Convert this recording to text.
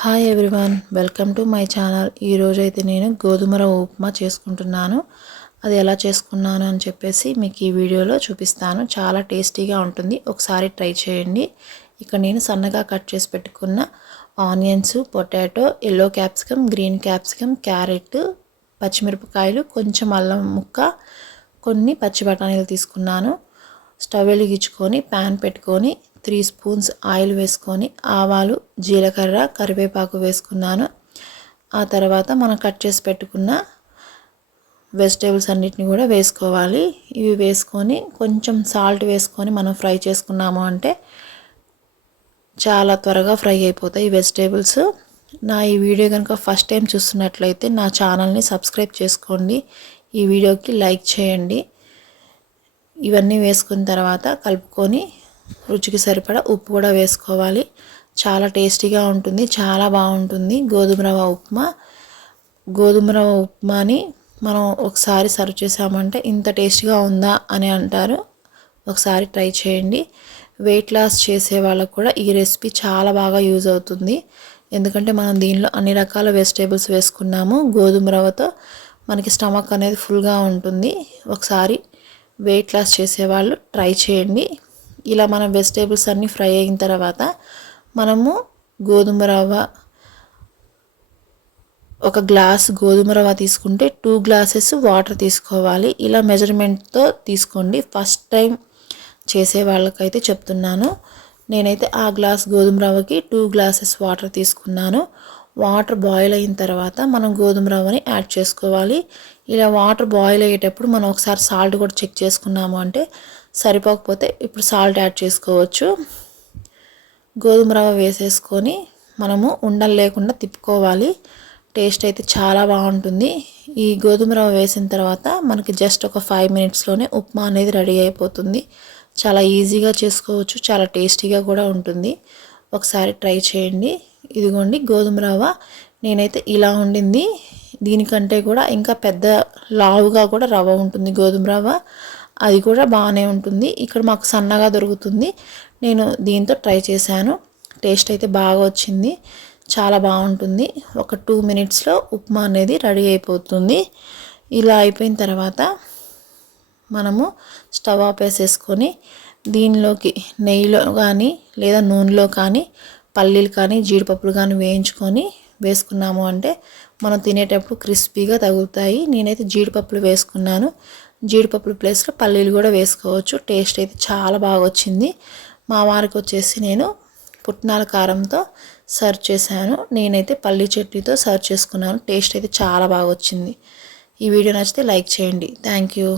Hi everyone, welcome to my channel. ఈరోజు అయితే నేను గోధుమ రవ్వ ఉప్మా చేసుకుంటున్నాను. అది ఎలా చేసుకున్నాను అని చెప్పేసి మీకు ఈ వీడియోలో చూపిస్తాను. చాలా టేస్టీగా ఉంటుంది, ఒకసారి ట్రై చేయండి. ఇక్కడ నేను సన్నగా కట్ చేసి పెట్టుకున్న onions, potato, yellow capsicum, green capsicum, carrot, పచ్చిమిరపకాయలు, కొంచెం అల్లం ముక్క, కొన్ని పచ్చి బఠానీలు తీసుకున్నాను. స్టవ్ వెలిగించుకొని ప్యాన్ పెట్టుకొని 3 స్పూన్స్ ఆయిల్ వేసుకొని ఆవాలు, జీలకర్ర, కరివేపాకు వేసుకున్నాను. ఆ తర్వాత మనం కట్ చేసి పెట్టుకున్న వెజిటేబుల్స్ అన్నిటిని కూడా వేసుకోవాలి. ఇవి వేసుకొని కొంచెం సాల్ట్ వేసుకొని మనం ఫ్రై చేసుకున్నాము అంటే చాలా త్వరగా ఫ్రై అయిపోతాయి ఈ వెజిటేబుల్స్. నా ఈ వీడియో కనుక ఫస్ట్ టైం చూస్తున్నట్లయితే నా ఛానల్ని సబ్స్క్రైబ్ చేసుకోండి, ఈ వీడియోకి లైక్ చేయండి. ఇవన్నీ వేసుకున్న తర్వాత కలుపుకొని రుచికి సరిపడా ఉప్పు కూడా వేసుకోవాలి. చాలా టేస్టీగా ఉంటుంది, చాలా బాగుంటుంది గోధుమ రవ్వ ఉప్మా. గోధుమ రవ్వ ఉప్మాని మనం ఒకసారి సర్వ్ చేసామంటే ఇంత టేస్టీగా ఉందా అని అంటారు. ఒకసారి ట్రై చేయండి. వెయిట్ లాస్ చేసే వాళ్ళకు కూడా ఈ రెసిపీ చాలా బాగా యూజ్ అవుతుంది. ఎందుకంటే మనం దీనిలో అన్ని రకాల వెజిటేబుల్స్ వేసుకున్నాము. గోధుమ రవ్వతో మనకి స్టమక్ అనేది ఫుల్గా ఉంటుంది. ఒకసారి వెయిట్ లాస్ చేసేవాళ్ళు ట్రై చేయండి. ఇలా మనం వెజిటేబుల్స్ అన్నీ ఫ్రై అయిన తర్వాత మనము గోధుమ రవ్వ ఒక గ్లాస్ గోధుమ రవ్వ తీసుకుంటే 2 గ్లాసెస్ వాటర్ తీసుకోవాలి. ఇలా మెజర్మెంట్తో తీసుకోండి. ఫస్ట్ టైం చేసే వాళ్ళకైతే చెప్తున్నాను. నేనైతే ఆ గ్లాస్ గోధుమ రవ్వకి 2 గ్లాసెస్ వాటర్ తీసుకున్నాను. వాటర్ బాయిల్ అయిన తర్వాత మనం గోధుమ రవ్వని యాడ్ చేసుకోవాలి. ఇలా వాటర్ బాయిల్ అయ్యేటప్పుడు మనం ఒకసారి సాల్ట్ కూడా చెక్ చేసుకున్నాము అంటే సరిపోకపోతే ఇప్పుడు సాల్ట్ యాడ్ చేసుకోవచ్చు. గోధుమ రవ్వ వేసేసుకొని మనము ఉండలు లేకుండా తిప్పుకోవాలి. టేస్ట్ అయితే చాలా బాగుంటుంది. ఈ గోధుమ రవ్వ వేసిన తర్వాత మనకి జస్ట్ ఒక 5 మినిట్స్లోనే ఉప్మా అనేది రెడీ అయిపోతుంది. చాలా ఈజీగా చేసుకోవచ్చు, చాలా టేస్టీగా కూడా ఉంటుంది. ఒకసారి ట్రై చేయండి. ఇదిగోండి గోధుమ రవ్వ నేనైతే ఇలా ఉండింది. దీనికంటే కూడా ఇంకా పెద్ద లావుగా కూడా రవ్వ ఉంటుంది గోధుమ రవ్వ, అది కూడా బాగానే ఉంటుంది. ఇక్కడ మాకు సన్నగా దొరుకుతుంది. నేను దీంతో ట్రై చేశాను. టేస్ట్ అయితే బాగా వచ్చింది, చాలా బాగుంటుంది. ఒక 2 మినిట్స్లో ఉప్మా అనేది రెడీ అయిపోతుంది. ఇలా అయిపోయిన తర్వాత మనము స్టవ్ ఆపేసేసుకొని దీనిలోకి నెయ్యిలో కానీ లేదా నూనెలో కానీ పల్లీలు కానీ జీడిపప్పులు కానీ వేయించుకొని వేసుకున్నాము అంటే మనం తినేటప్పుడు క్రిస్పీగా తగులుతాయి. నేనైతే జీడిపప్పులు వేసుకున్నాను. జీడిపప్పుల ప్లేస్లో పల్లీలు కూడా వేసుకోవచ్చు. టేస్ట్ అయితే చాలా బాగా వచ్చింది. మా వారికి వచ్చేసి నేను పుట్నాల కారంతో సర్వ్ చేశాను. నేనైతే పల్లీ చట్నీతో సర్వ్ చేసుకున్నాను. టేస్ట్ అయితే చాలా బాగా వచ్చింది. ఈ వీడియో నచ్చితే లైక్ చేయండి. Thank you.